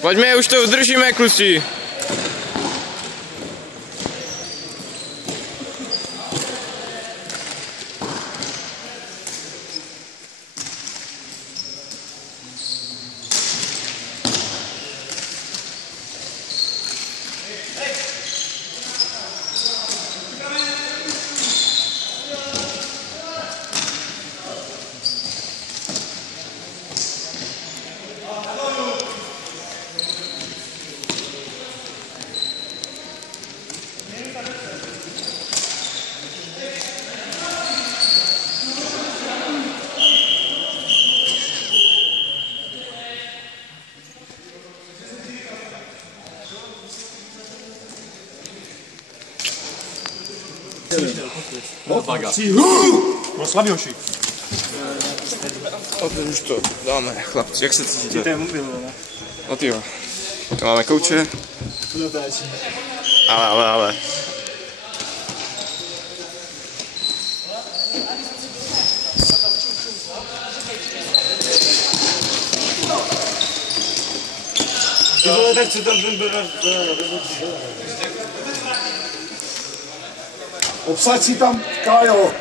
Pojďme, už to udržíme, kluci. No Slavioši. A teď už to dáme, chlapci, jak se cítíte? To je mobil, ne? No tyjo. To máme kouče. Ale. Ty vole, tak co tam byl Obsaď si tam, Kájo.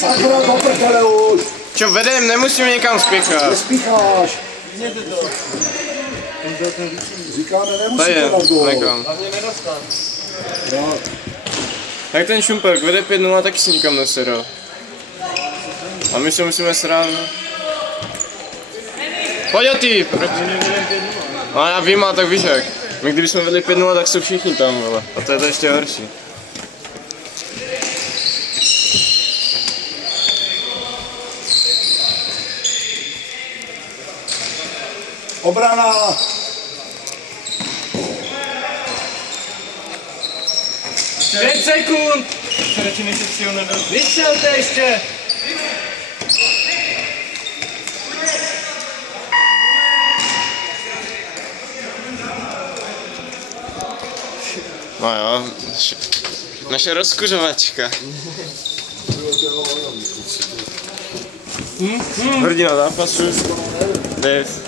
Sakra, do prdele už. Čo vedem, nemusíme někam spěchat. Nespícháš. Říkáme, nemusíme dát gól. Hlavně nedostan. Tak ten Šumperk vede 5-0, taky si nikam nesedal. A my se musíme srát. Pojď o ty! No já vím, a tak víš jak. My kdybychom vedli 5-0, tak jsou všichni tam, vole. A to je to ještě horší. Obrana. 5 sekund! Radši než si ho nedal. Vystřelte ještě! No jo, naše rozkuřovačka. Hrdina zápasu. Dave.